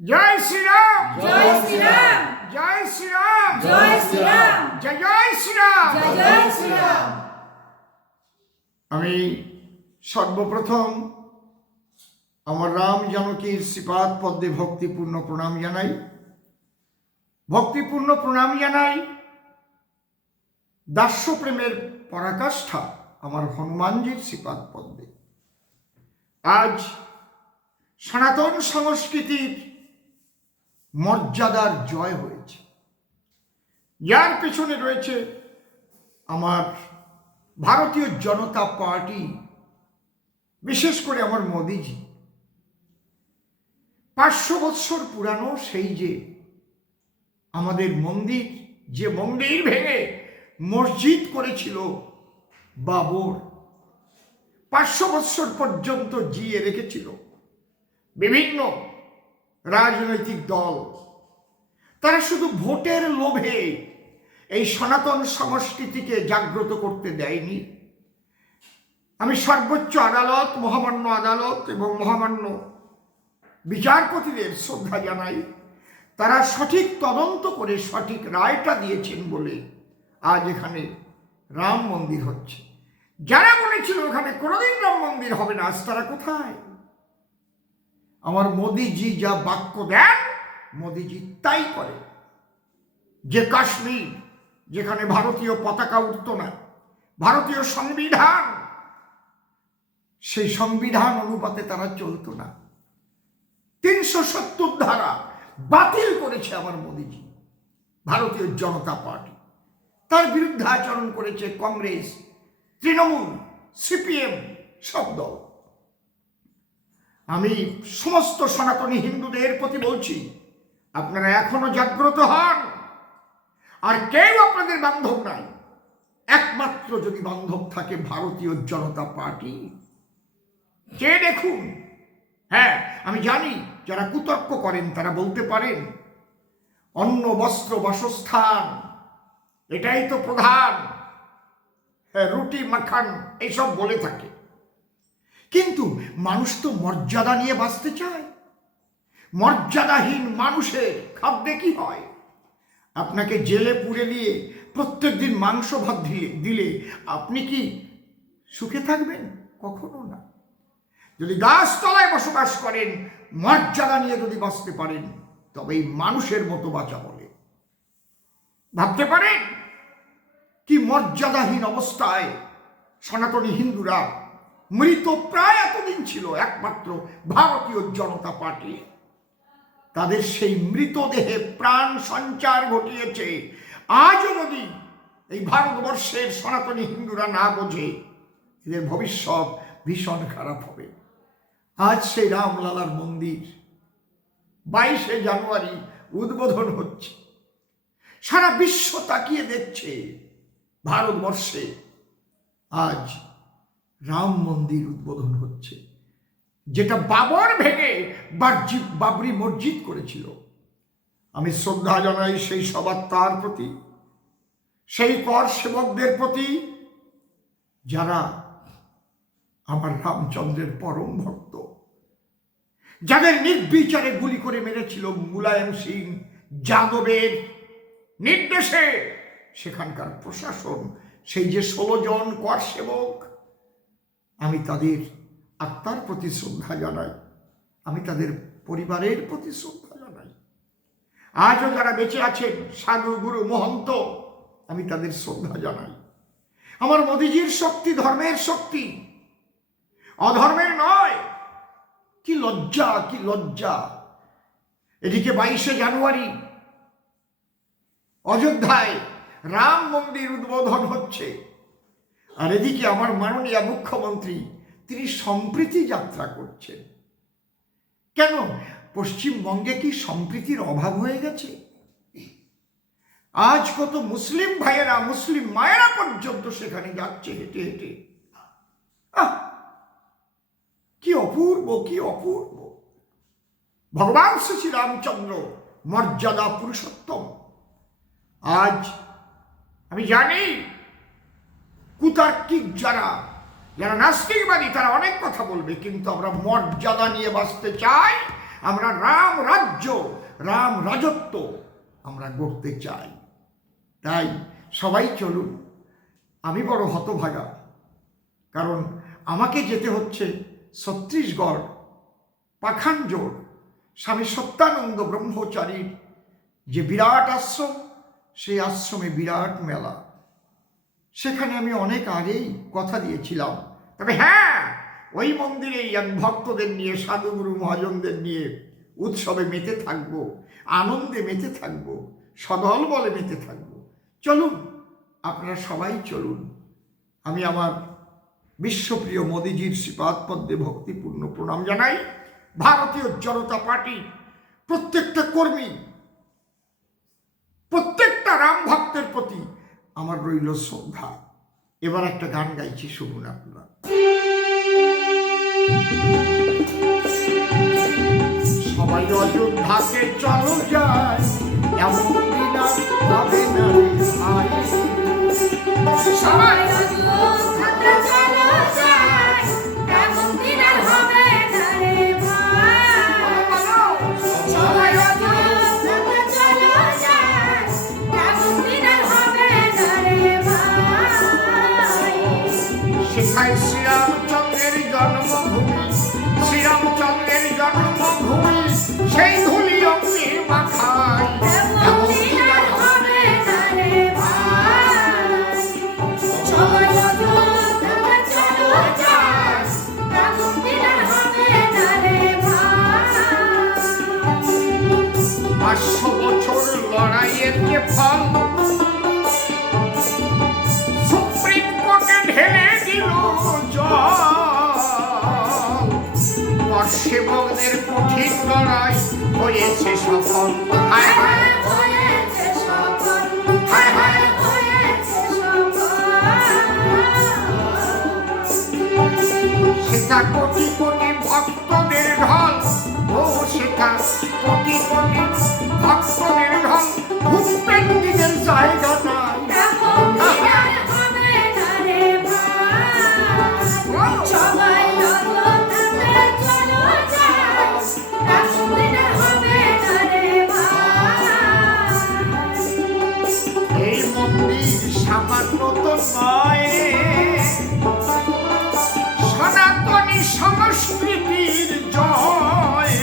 জয় শ্রীরাম, জয় শ্রীরাম, জয় শ্রীরাম, জয় শ্রীরাম, জয় জয় শ্রীরাম। জয় জয় শ্রীরাম। আমি সর্বপ্রথম আমার রাম জানকীর শ্রীপাদ পদ্মে ভক্তিপূর্ণ প্রণাম জানাই। ভক্তিপূর্ণ প্রণাম জানাই দাস্যপ্রেমের পরাকাষ্ঠা আমার হনুমানজির শ্রীপাদ পদ্মে। আজ সনাতন সংস্কৃতির মর্যাদার জয় হয়েছে, যার পেছনে রয়েছে আমার ভারতীয় জনতা পার্টি, বিশেষ করে আমার মোদিজি। 500 বৎসর পুরানো সেই যে আমাদের মন্দির, যে মন্দির ভেঙে মসজিদ করেছিল বাবর, 500 বৎসর পর্যন্ত জিয়ে রেখেছিল বিভিন্ন রাজনৈতিক দল। তারা শুধু ভোটের লোভে এই সনাতন সংস্কৃতিকে জাগ্রত করতে দেয়নি। আমি সর্বোচ্চ আদালত, মহামান্য আদালত এবং মহামান্য বিচারপতিদের শ্রদ্ধা জানাই। তারা সঠিক তদন্ত করে সঠিক রায়টা দিয়েছেন বলে আজ এখানে রাম মন্দির হচ্ছে। যারা বলেছিল ওখানে কোনোদিন রাম মন্দির হবে না, আজ তারা কোথায়? আমার মোদিজি যা বাক্য দেন, মোদিজি তাই করে। যে কাশ্মীর, যেখানে ভারতীয় পতাকা উঠত না, ভারতীয় সংবিধান, সেই সংবিধান অনুপাতে তারা চলত না। 370 ধারা বাতিল করেছে আমার মোদিজি, ভারতীয় জনতা পার্টি। তার বিরুদ্ধে আচরণ করেছে কংগ্রেস, তৃণমূল, সিপিএম, সব দল। আমি সমস্ত সনাতনী হিন্দুদের প্রতি বলছি, আপনারা এখনো জাগ্রত হন। আর কেউ আপনাদের বান্ধব নাই, একমাত্র যদি বান্ধব থাকে ভারতীয় জনতা পার্টি। কে দেখুন। হ্যাঁ, আমি জানি যারা কুতর্ক করেন তারা বলতে পারেন অন্ন, বস্ত্র, বাসস্থান এটাই তো প্রধান, হ্যাঁ, রুটি মাখান এইসব বলে থাকে। কিন্তু মানুষ তো মর্যাদা নিয়ে বাঁচতে চায়। মর্যাদাহীন মানুষের খাদ্যে কি হয়? আপনাকে জেলে পুরে দিয়ে প্রত্যেক দিন মাংস ভাত দিলে আপনি কি সুখে থাকবেন? কখনো না। যদি গাছতলায় বসবাস করেন, মর্যাদা নিয়ে যদি বাঁচতে পারেন, তবেই মানুষের মতো বাঁচা বলে। ভাবতে পারেন কি মর্যাদাহীন অবস্থায় সনাতনী হিন্দুরা মৃত প্রায় এতদিন ছিল। একমাত্র ভারতীয় জনতা পার্টি তাদের সেই মৃতদেহে প্রাণ সঞ্চার ঘটিয়েছে। আজও যদি এই ভারতবর্ষের সনাতনী হিন্দুরা না বোঝে, এদের ভবিষ্যৎ ভীষণ খারাপ হবে। আজ সেই রামলালার মন্দির 22শে জানুয়ারি উদ্বোধন হচ্ছে। সারা বিশ্ব তাকিয়ে দেখছে ভারতবর্ষে আজ রাম মন্দির উদ্বোধন হচ্ছে, যেটা বাবর ভেঙে বাবরি মসজিদ করেছিল। আমি শ্রদ্ধা জানাই সেই সবাত্মার প্রতি, সেই কর সেবকদের প্রতি যারা আমার রামচন্দ্রের পরম ভক্ত, যাদের নির্বিচারে গুলি করে মেরেছিল মুলায়ম সিং যাদবের নির্দেশে সেখানকার প্রশাসন, সেই যে 16 জন কর সেবক। আমি তাদের আত্মার প্রতি শ্রদ্ধা জানাই, আমি তাদের পরিবারের প্রতি শ্রদ্ধা জানাই। আজও যারা বেঁচে আছেন, সাধু, গুরু, মহন্ত, আমি তাদের শ্রদ্ধা জানাই। আমার মোদিজির শক্তি ধর্মের শক্তি, অধর্মের নয়। কি লজ্জা, কি লজ্জা! এদিকে 22শে জানুয়ারি অযোধ্যায় রাম মন্দির উদ্বোধন হচ্ছে, আর এদিকে আমার মাননীয় মুখ্যমন্ত্রী তিনি সম্প্রীতি যাত্রা করছেন। কেন? পশ্চিমবঙ্গে কি সম্প্রীতির অভাব হয়ে গেছে? আজ কত মুসলিম ভাইয়েরা, মুসলিম মায়েরা পর্যন্ত সেখানে যাচ্ছে হেঁটে হেঁটে। কি অপূর্ব, কি অপূর্ব! ভগবান শ্রী রামচন্দ্র মর্যাদা পুরুষোত্তম। আজ আমি জানি কুতার্কিক যারা নাস্তিকবাদী তারা অনেক কথা বলবে, কিন্তু আমরা মর্যাদা নিয়ে বাঁচতে চাই। আমরা রাম রাজ্য, রাম রাজত্ব আমরা গড়তে চাই। তাই সবাই চলুন। আমি বড় হতভাগা, কারণ আমাকে যেতে হচ্ছে ছত্তিশগড় পাখানজোড় স্বামী সত্যানন্দ ব্রহ্মচারীর যে বিরাট আশ্রম, সেই আশ্রমে বিরাট মেলা। সেখানে আমি অনেক আগেই কথা দিয়েছিলাম। তবে হ্যাঁ, ওই মন্দিরেই আমি ভক্তদের নিয়ে, সাধুগুরু মহাজনদের নিয়ে উৎসবে মেতে থাকবো, আনন্দে মেতে থাকবো, সদল বলে মেতে থাকবো। চলুন, আপনারা সবাই চলুন। আমি আমার বিশ্বপ্রিয় মোদিজির শ্রীপাদ পদ্মে ভক্তিপূর্ণ প্রণাম জানাই। ভারতীয় জনতা পার্টি প্রত্যেকটা কর্মী, প্রত্যেকটা রাম ভক্তের প্রতি আমার রইল শ্রদ্ধা। এবার একটা গান গাইছি, শুনুন আপনারা। সবাই অযোধ্যাকে চলো যায়, এমন দিন আর হবে না রে ভাই। সবাই অযোধ্যাতে চলো যায়, এমন দিন আর হবে না রে ভাই। সবাই অযোধ্যাতে চলো যায়, এমন দিন আর হবে না রে ভাই। সেখানে শ্রীরামচন্দ্রের জন্মভূমি, শ্রীরামচন্দ্রের জন্মভূমি, সেই ধুলি অঙ্গে মাখায়, এমন দিন আর হবে না রে ভাই। সবাই অযোধ্যাতে চলো যায়, এমন দিন আর হবে না রে ভাই। 500 বছর লড়াইয়ের যে ফল সুপ্রিম কোর্টে ঢেলে দিল জল। সেবকদের কঠিন লড়াই হয়েছে সফল। হায় হায় হয়েছে সফল, হায় হায় হয়েছে সফল। সেটা কোটি কোটি ভক্তদের ঢল, ও সেটা কোটি কোটি ভক্তদের ঢল। ভূপেন্দ্রদের জায়গা নাই, এমন দিন আর হবে না রে ভাই। সবাই অযোধ্যাতে চলো যায়, এমন দিন আর হবে না রে ভাই। এই মন্দির সামান্য তো নয়, সনাতনী সংস্কৃতির জয়।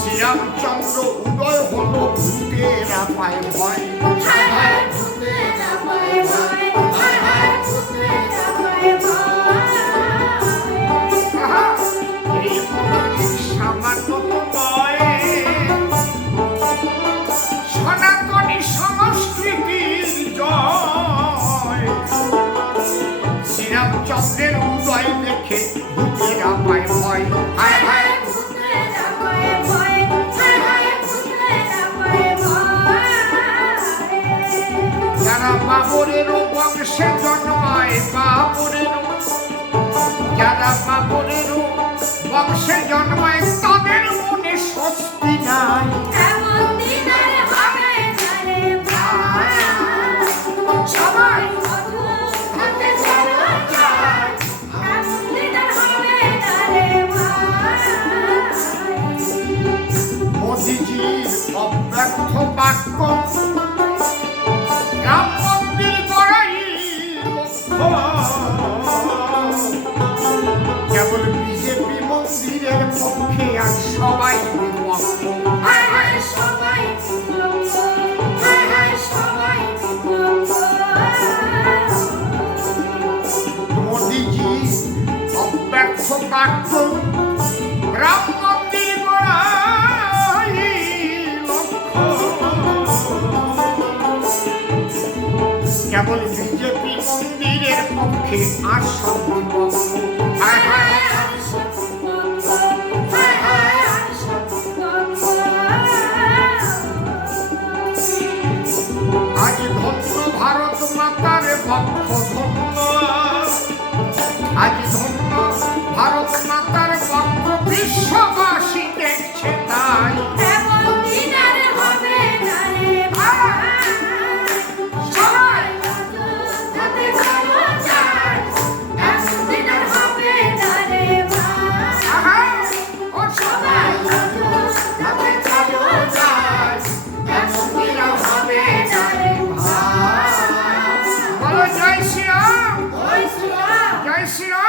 শ্রীরামচন্দ্র উদয় হলো, ভূতেরা পায় ভয়। হায় হায় ভূতেরা পায় ভয়, হায় হায় ভূতেরা পায় ভয়। আহা, এই মন্দির সামান্য তো নয়, সনাতনী সংস্কৃতির জয়। শ্রীরামচন্দ্রের উদয় দেখে ভূতেরা পায় ভয়। হায় হায়, ভূতেরা পায় ভয়, হায় হায় ভূতেরা পায় ভয়। যারা বাবরেরও বংশে জন্মায়, যারা বাবরেরও বংশে জন্মায়, তাদের মনে স্বস্তি নাই। এমন দিন আর হবে না রে ভাই। সবাই অযোধ্যাতে চলো যায়, এমন দিন আর হবে না রে ভাই। মোদিজির অব্যর্থ বাক্য, রাম মন্দির গড়াই লক্ষ্য। কেবল বিজেপি মন্দিরের পক্ষে আর সবাই বিপক্ষ। হায় হায় সবাই বিপক্ষ, হায় হায় সবাই বিপক্ষ। মোদিজি অব্যর্থ বাক্য, রাম মন্দির গড়াই লক্ষ্য। কেবল বিজেপি মন্দিরের পক্ষে আর সব বিপক্ষ। হায় হায়, আজ ধন্য ভারত মাতার পক্ষ ধন্য, আজ ধন্য ভারত মাতার পক্ষ বিশ্ববাসী দেখছে তাই। এমন দিন আর হবে না রে ভাই। সবাই অযোধ্যাতে চলো যায়, এমন দিন আর শ্রীরাম